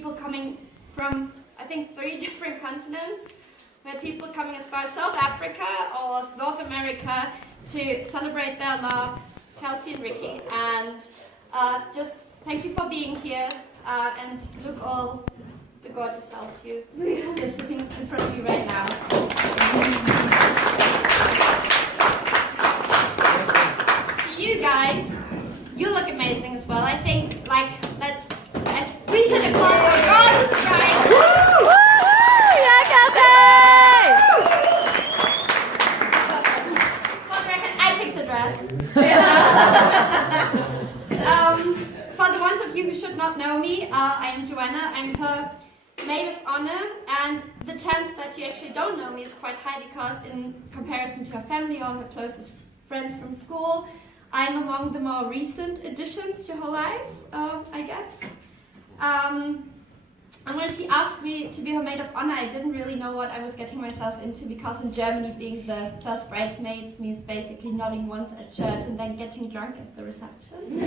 people coming from, I think, 3 different continents. We had people coming as far as South Africa or North America to celebrate their love, Kelsey and Ricky. And just thank you for being here. And look all the gorgeous selves you're sitting in front of you right now. To you guys, you look amazing as well. I think, like, we should applaud our gorgeous bride. Yeah, Kelsey! For the record, I picked the dress. For the ones of you who should not know me, I am Johanna. I'm her maid of honor, and the chance that you actually don't know me is quite high because in comparison to her family or her closest friends from school, I'm among the more recent additions to her life, I guess. And when she asked me to be her maid of honor, I didn't really know what I was getting myself into because in Germany, being the first bridesmaids means basically nodding once at church and then getting drunk at the reception.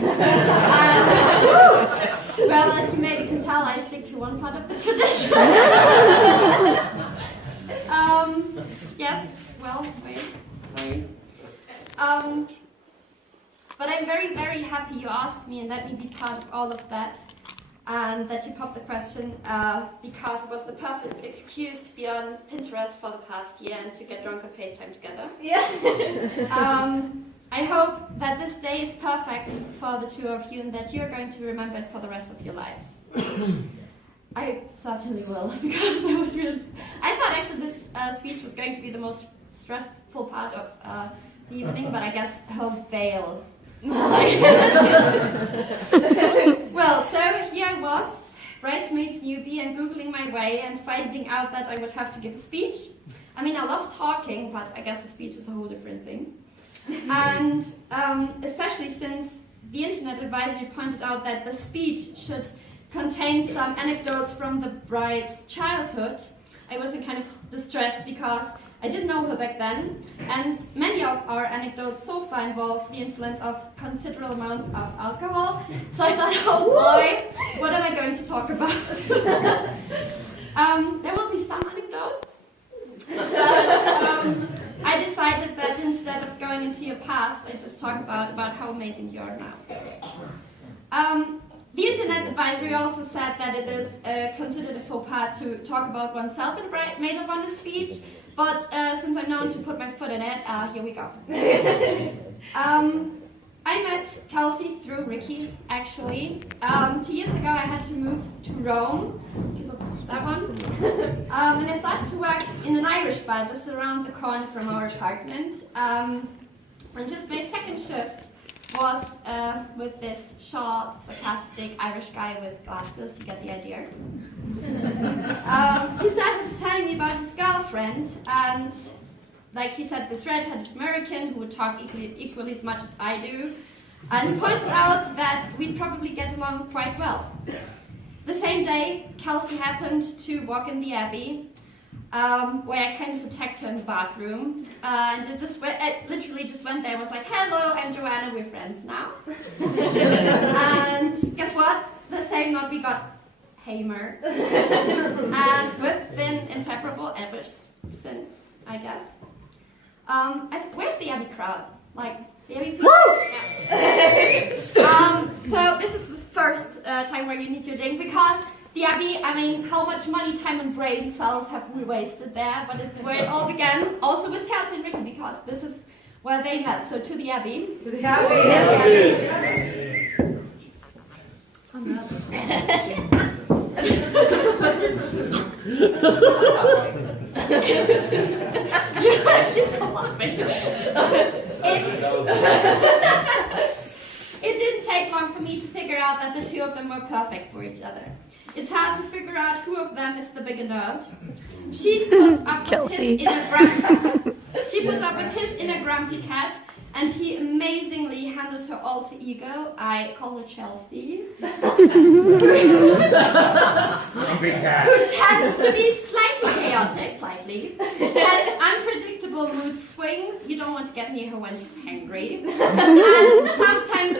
Well, as you maybe can tell, I stick to one part of the tradition. Yes, well, wait, sorry. But I'm very, very happy you asked me and let me be part of all of that. And that you popped the question because it was the perfect excuse to be on Pinterest for the past year and to get drunk on FaceTime together. Yeah. I hope that this day is perfect for the two of you and that you're going to remember it for the rest of your lives. I certainly will, because I was really... I thought actually this speech was going to be the most stressful part of the evening, but I guess her veil. Well, so here I was, bridesmaids newbie, and Googling my way and finding out that I would have to give a speech. I mean, I love talking, but I guess a speech is a whole different thing. And especially since the Internet Advisory pointed out that the speech should contain some anecdotes from the bride's childhood, I was in kind of distress because I didn't know her back then, and many of our anecdotes so far involve the influence of considerable amounts of alcohol. So I thought, oh boy, what am I going to talk about? There will be some anecdotes, but I decided that instead of going into your past, I just talk about how amazing you are now. The Internet Advisory also said that it is considered a faux pas to talk about oneself in a maid of honor speech. But since I'm known to put my foot in it, here we go. I met Kelsey through Ricky, actually. 2 years ago, I had to move to Rome, because of that one. And I started to work in an Irish bar just around the corner from our apartment. And just my second shift was with this short, sarcastic Irish guy with glasses. You get the idea. He started telling me about his girlfriend, and like he said, this red-headed American who would talk equally as much as I do, and he pointed out that we'd probably get along quite well. The same day, Kelsey happened to walk in the Abbey, where I kind of attacked her in the bathroom, and it literally just went there and was like, hello, I'm Johanna, we're friends now. And guess what? The same night we got Hamer. And we've been inseparable ever since, I guess. Where's the Abbey crowd? Like, the Abbey people? Yeah. So this is the first time where you need your drink because the Abbey, I mean, how much money, time and brain cells have we wasted there? But it's where it all began, also with Kelsey and Ricky, because this is where they met. So to the Abbey. To the Abbey. I'm nervous. You're so laughing. It didn't take long for me to figure out that the two of them were perfect for each other. It's hard to figure out who of them is the bigger nerd. She puts up with his inner grumpy cat, and he amazingly handles her alter ego. I call her Chelsea. Who tends to be slightly chaotic, has unpredictable mood swings. You don't want to get near her when she's angry. And sometimes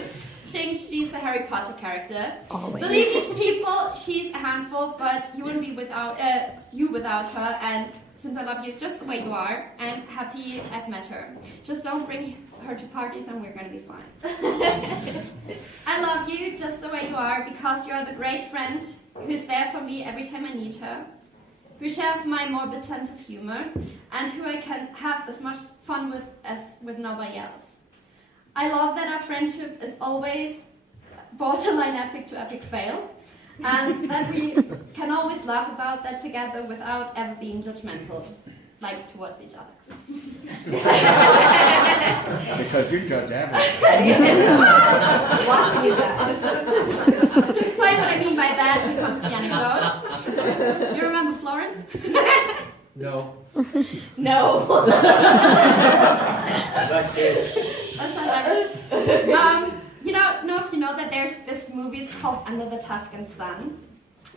thinks she's a Harry Potter character. Always. Believe me, people, she's a handful, but you wouldn't be without her. And since I love you just the way you are, I'm happy I've met her. Just don't bring her to parties and we're gonna be fine. I love you just the way you are because you're the great friend who's there for me every time I need her, who shares my morbid sense of humor, and who I can have as much fun with as with nobody else. I love that our friendship is always borderline epic to epic fail, and that we can always laugh about that together without ever being judgmental, like towards each other. Because you judge everything. Watching you guys. To explain what I mean by that, here comes the anecdote. You remember Florence? No. No. Like this. That's not ever. You know if you know that there's this movie, it's called Under the Tuscan Sun.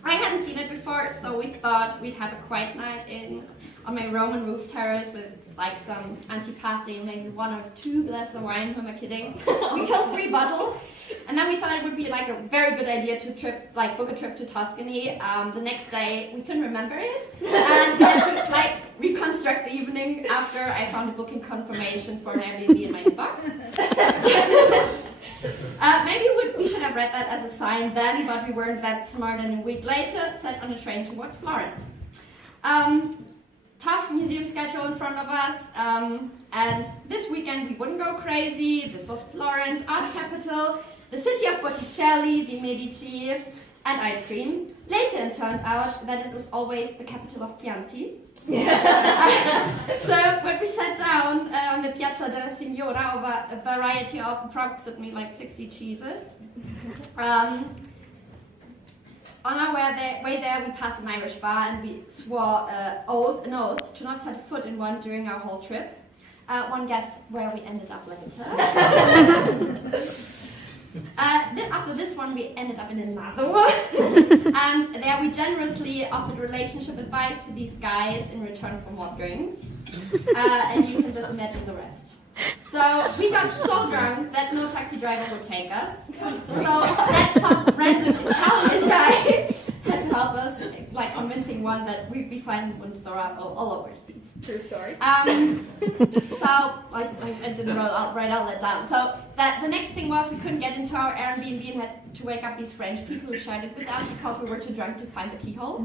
I hadn't seen it before, so we thought we'd have a quiet night on my Roman roof terrace with like some antipasti and maybe 1 or 2 glasses of wine. Who am I kidding? We killed 3 bottles, and then we thought it would be like a very good idea to book a trip to Tuscany. The next day we couldn't remember it, and we had to reconstruct the evening after I found a booking confirmation for an Airbnb in my inbox. Maybe we should have read that as a sign then, but we weren't that smart, and a week later set on a train towards Florence. Tough museum schedule in front of us, and this weekend we wouldn't go crazy. This was Florence, art capital, the city of Botticelli, the Medici, and ice cream. Later it turned out that it was always the capital of Chianti. So when we sat down on the Piazza della Signora over a variety of approximately like 60 cheeses, on our way there, we passed an Irish bar and we swore an oath to not set foot in one during our whole trip. One guess where we ended up later. After this one, we ended up in another one. And there we generously offered relationship advice to these guys in return for more drinks. And you can just imagine the rest. So we got so drunk that no taxi driver would take us. So that some random Italian guy had to help us, like convincing one that we'd be fine and wouldn't throw up all over his seats. True story. So I didn't write all that down. So the next thing was we couldn't get into our Airbnb and had to wake up these French people who shouted with us because we were too drunk to find the keyhole.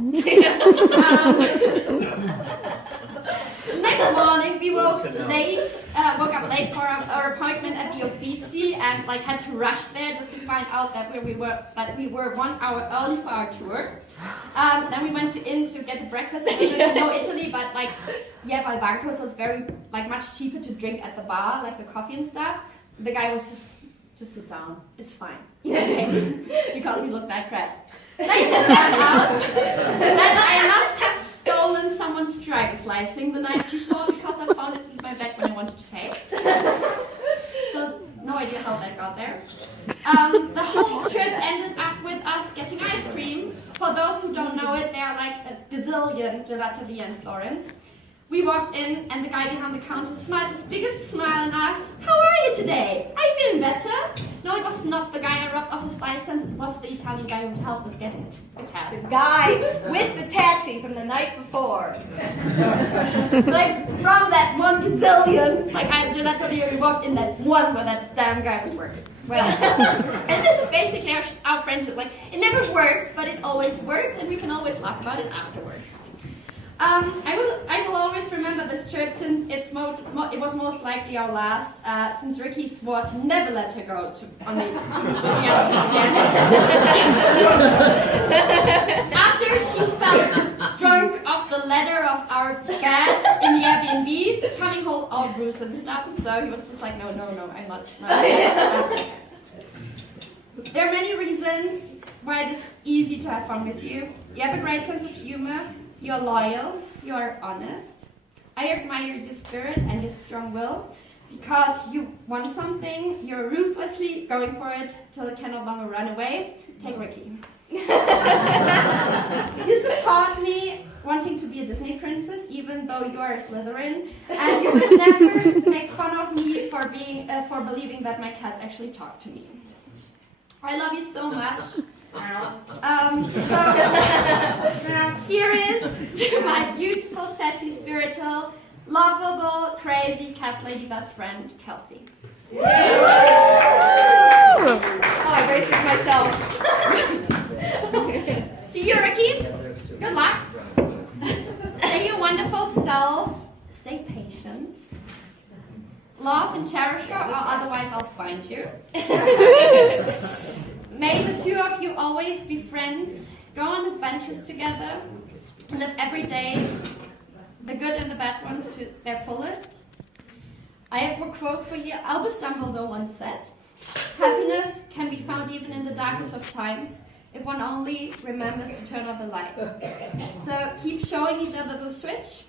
Next morning we woke up late for our appointment at the Uffizi and like had to rush there just to find out that we were 1 hour early for our tour. Then we went in to get the breakfast. I didn't know Italy, but like Valbanco, so it's very like much cheaper to drink at the bar, like the coffee and stuff. The guy was just sit down, it's fine. Because we looked that crap. Later turned out that I must have stolen someone's driver's license the night before because I found it in my bag when I wanted to pay. Still no idea how that got there. The whole trip ended up with us getting ice cream. For those who don't know it, there are like a gazillion gelateria in Florence. We walked in and the guy behind the counter smiled his biggest smile and asked, "How are you today? Are you feeling better?" No, it was not the guy I robbed off his license, it was the Italian guy who helped us get the cab. The guy with the taxi from the night before. Like from that 1 gazillion, like I gelateria, we walked in that one where that damn guy was working. Well, and this is basically our friendship. Like it never works, but it always works, and we can always laugh about it afterwards. I will always remember this trip since it was most likely our last, since Ricky swore to never let her go on the trip again. After she fell drunk off the ladder of our bed in the Airbnb, coming home all bruised and stuff, so he was just like, no, I'm not. There are many reasons why it is easy to have fun with you. You have a great sense of humor. You're loyal, you're honest. I admire your spirit and your strong will. Because you want something, you're ruthlessly going for it till it can no longer run away. Take Ricky. You support me wanting to be a Disney princess, even though you are a Slytherin. And you would never make fun of me for believing that my cats actually talk to me. I love you so much. Here is to my beautiful, sassy, spiritual, lovable, crazy cat lady best friend, Kelsey. Oh, I braced myself. To you, Ricky, good luck. Stay your wonderful self. Stay patient. Love and cherish her, or otherwise I'll find you. May the two of you always be friends. Go on adventures together. Live every day, the good and the bad ones, to their fullest. I have a quote for you. Albus Dumbledore once said, "Happiness can be found even in the darkest of times, if one only remembers to turn on the light." So keep showing each other the switch.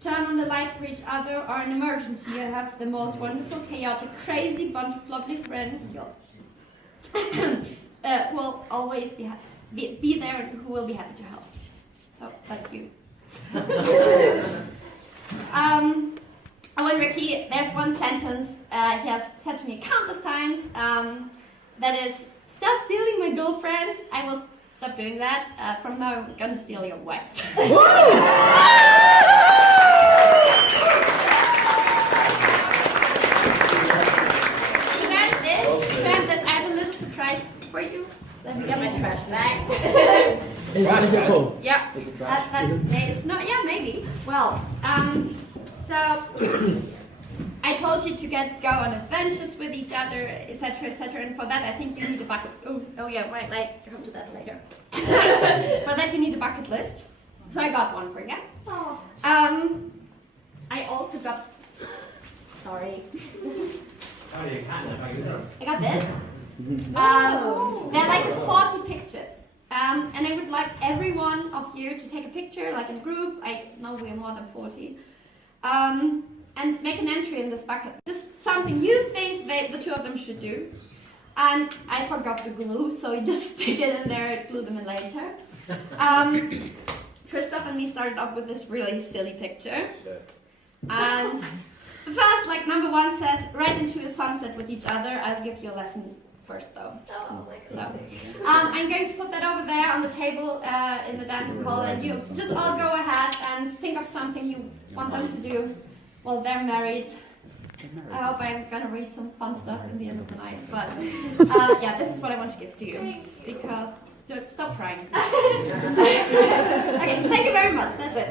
Turn on the light for each other, or in emergency you have the most wonderful, chaotic, crazy bunch of lovely friends who will always be there and who will be happy to help. So that's you. Oh, and Ricky, there's one sentence he has said to me countless times. That is, "Stop stealing my girlfriend." I will stop doing that. From now, I'm gonna steal your wife. I have a little surprise for you. Let me get my trash bag. Yeah, it's not. Yeah, maybe. Well, so I told you to go on adventures with each other, etc., etc. And for that, I think you need a bucket. Oh yeah, wait, come to that later. For that, you need a bucket list. So I got one for you. Oh. I also got. Sorry. I got this. They're like 40 pictures. And I would like every one of you to take a picture, like in a group. I know we're more than 40. And make an entry in this bucket. Just something you think the two of them should do. And I forgot the glue, so you just stick it in there and glue them in later. Christoph and me started off with this really silly picture. And the first, number one says, "Right into a sunset with each other." I'll give you a lesson first, though. Oh my God. So, I'm going to put that over there on the table in the dance hall, and you just all go ahead and think of something you want them to do while they're married. I hope I'm gonna read some fun stuff in the end of the night, but yeah, this is what I want to give to you, because stop crying. Okay, thank you very much. That's it.